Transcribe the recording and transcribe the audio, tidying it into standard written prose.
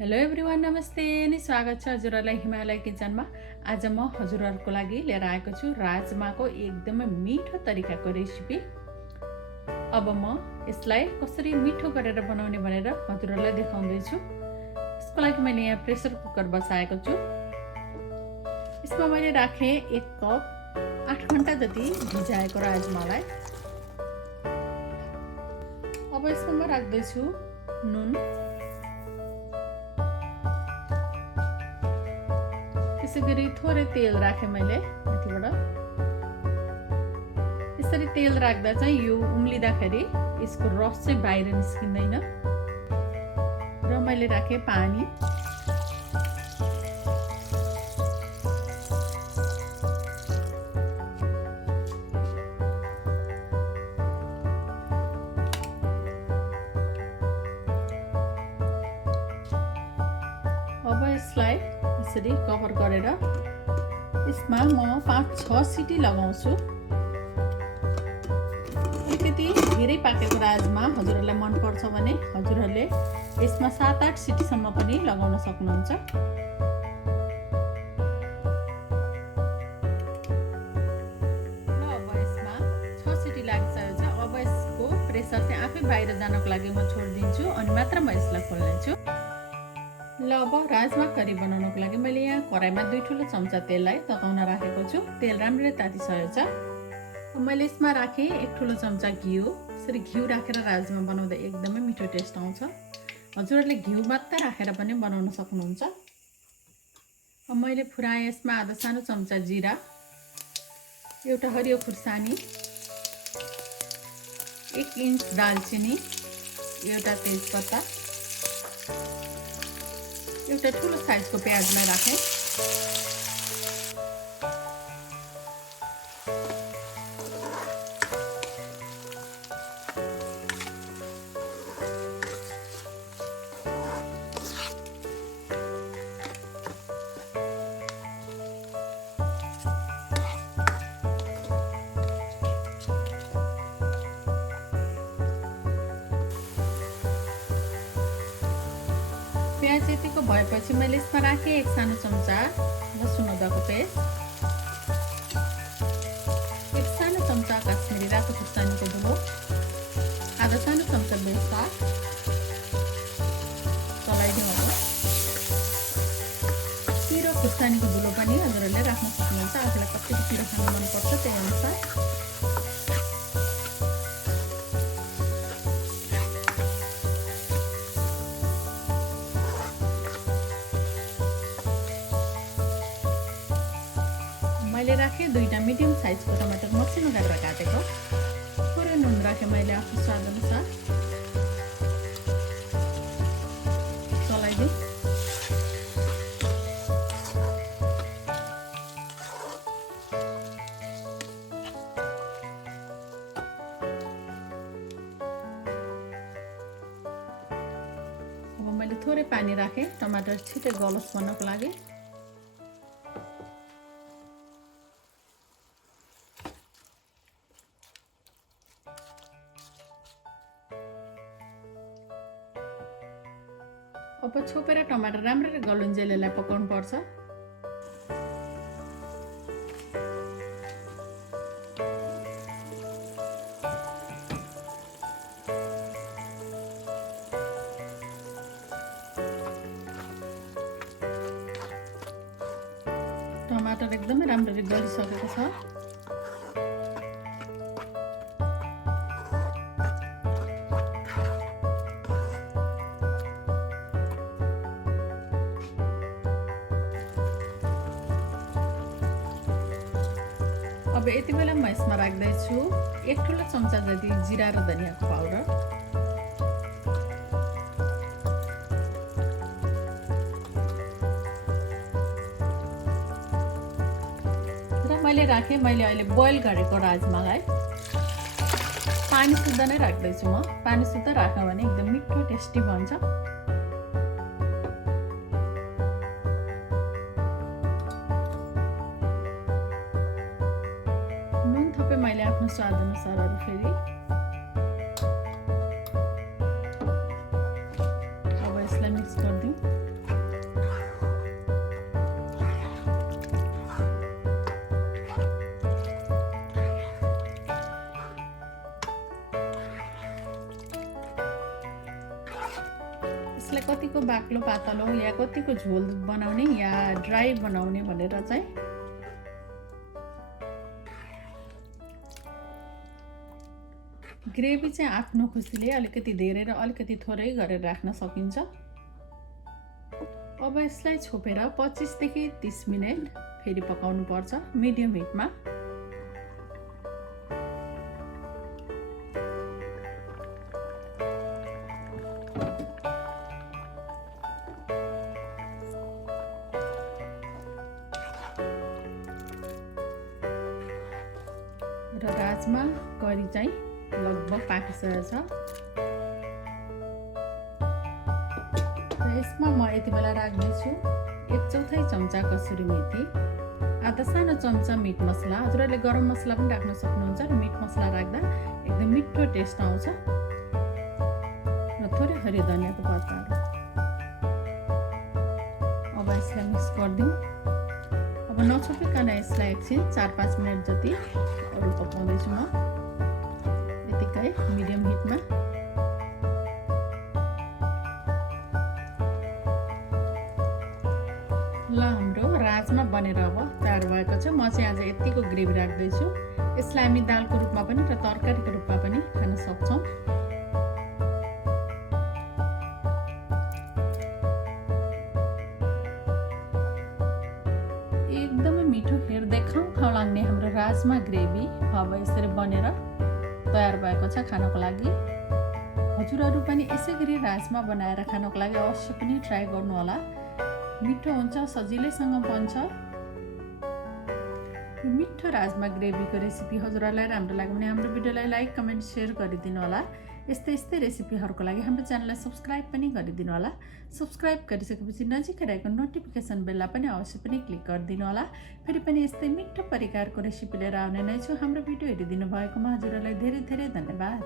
Hello everyone, नमस्ते अनि स्वागत छ हजुरहरूलाई हिमालय किचनमा। आज म हजुरहरूको लागि लिएर आएको छु राजमाको एकदमै मिठो तरिकाको रेसिपी। अब म यसलाई कसरी मिठो गरेर बनाउने भनेर हजुरहरूलाई देखाउँदैछु। यसको लागि मैले यहाँ प्रेसर कुकर बसाएको छु। यसमा मैले राखेँ 1 कप 8 घण्टा जति भिजाएको राजमालाई। अब यसमा म राख्दैछु नुन, त्यसै गरी थोरै तेल राखेँ मैले माथिबाट। यसरी तेल राख्दा चाहिँ यो उम्लिँदाखेरि यसको रस चाहिँ बाहिर निस्किँदैन। र मैले राखेँ पानी। अब यसलाई यसरी कभर गरेर यसमा म 5-6 सिटी लगाउँछु। अलिकति धेरै पाकेको राजमा हजुरहरूलाई मन पर्छ भने हजुरहरूले यसमा 7-8 सिटीसम्म पनि लगाउन सक्नुहुन्छ। र अब यसमा 6 सिटी लागिसकेको छ। अब यसको प्रेसर चाहिँ आफै बाहिर जानको लागि म छोडिदिन्छु अनि मात्र म यसलाई खोल्नेछु। ल अब राजमा करी बनाउनको लागि मैले यहाँ कराईमा 2 ठुलो चम्चा तेललाई तताउन राखेको छु। तेल राम्ररी तातिसकेको छ। मैले यसमा राखेँ 1 ठुलो चम्चा घिउ। यसरी घिउ राखेर राजमा बनाउँदा एकदमै मिठो टेस्ट आउँछ। हजुरहरूले घिउ मात्र राखेर पनि बनाउन सक्नुहुन्छ। अब मैले फुराएँ यसमा आधा सानो चम्चा जिरा, एउटा हरियो खुर्सानी, 1 इन्च दालचिनी, एउटा तेजपत्ता, एउटा ठुलो साइजको प्याजलाई राखेँ। प्याज यतिको भएपछि मैले यसमा राखेँ 1 सानो चम्चा लसुन अदुवाको पेस्ट, 1 सानो चम्चा काश्मिरी रातो खुर्सानीको धुलो, आधा सानो चम्चा बेसार। चलाइदिउँ। अब पिरो खुर्सानीको धुलो पनि हजुरहरूले राख्न सक्नुहुन्छ। आफूलाई कतिको पिरो खान मनपर्छ त्यही अनुसार। मैले राखेँ 2टा मिडियम साइजको टमाटर मसिनो गरेर काटेको। थोरै नुन राखेँ मैले आफ्नो स्वाद अनुसार। चलाइदिउँ। अब मैले थोरै पानी राखेँ टमाटर छिटै गलोस् भन्नको लागि। अब छोपेर टमाटर राम्ररी गलुन्जेल यसलाई पकाउनु पर्छ। टमाटर एकदमै राम्ररी गलिसकेको छ। अब यति बेला म यसमा राख्दैछु 1 ठुलो चम्चा जति जिरा र धनियाको पाउडर, र मैले राखेँ अहिले बोइल गरेको राजमालाई। पानी सुद्धा नै राख्दैछु म। पानी सुद्धा राख्यो भने एकदम मिठो टेस्टी बन्छ। मैले आफ्नो स्वाद अनुसार फेरि अब यसलाई मिक्स गरिदिउँ। यसलाई कतिको बाक्लो पातलो या कतिको झोल बनाउने या ड्राई बनाउने भनेर चाहिँ ग्रेभी चाहिँ आफ्नो खुसीले अलिकति धेरै र अलिकति थोरै गरेर राख्न सकिन्छ। अब यसलाई छोपेर 25 देखि 30 मिनेट फेरि पकाउनु पर्छ मिडियम हिटमा। र राजमा करी चाहिँ लगभग पाकिसकेको छ। र यसमा म यति बेला राख्दैछु 1/4 चम्चा कसुरी मेथी, आधा सानो चम्चा मिट मसला। हजुरहरूले गरम मसला पनि राख्न सक्नुहुन्छ र मिट मसला राख्दा एकदम मिठो टेस्ट आउँछ। र थोरै हरियो धनियाको पत्ताहरू। अब यसलाई मिक्स गरिदिउँ। अब नछोपिकन यसलाई एकछिन 4-5 मिनट जति अरू पकाउँदैछु म यतिकै मिडियम हिटमा। ल हाम्रो राजमा बनेर अब तयार भएको छ। म चाहिँ आज यतिको ग्रेभी राख्दैछु। यसलाई हामी दालको रूपमा पनि र तरकारीको रूपमा पनि खान सक्छौँ। एकदमै मिठो हेर्दै खाउँ लाग्ने हाम्रो राजमा ग्रेभी अब यसरी बनेर तयार भएको छ खानको लागि। हजुरहरू पनि यसै गरी राजमा बनाएर खानको लागि अवश्य पनि ट्राई गर्नु होला। मिठो हुन्छ, सजिलैसँग बन्छ। मिठो राजमा ग्रेभीको रेसिपी हजुरहरूलाई राम्रो लाग्यो भने हाम्रो भिडियोलाई लाइक, कमेन्ट, सेयर गरिदिनु होला। यस्तै रेसिपीहरूको लागि हाम्रो च्यानललाई सब्सक्राइब पनि गरिदिनु होला। सब्सक्राइब गरिसकेपछि नजिकै रहेको नोटिफिकेसन बेललाई पनि अवश्य पनि क्लिक गरिदिनु होला। फेरि पनि यस्तै मिठो परिकारको रेसिपी लिएर आउने नै छु। हाम्रो भिडियो हेरिदिनु भएकोमा हजुरहरूलाई धेरै धेरै धन्यवाद।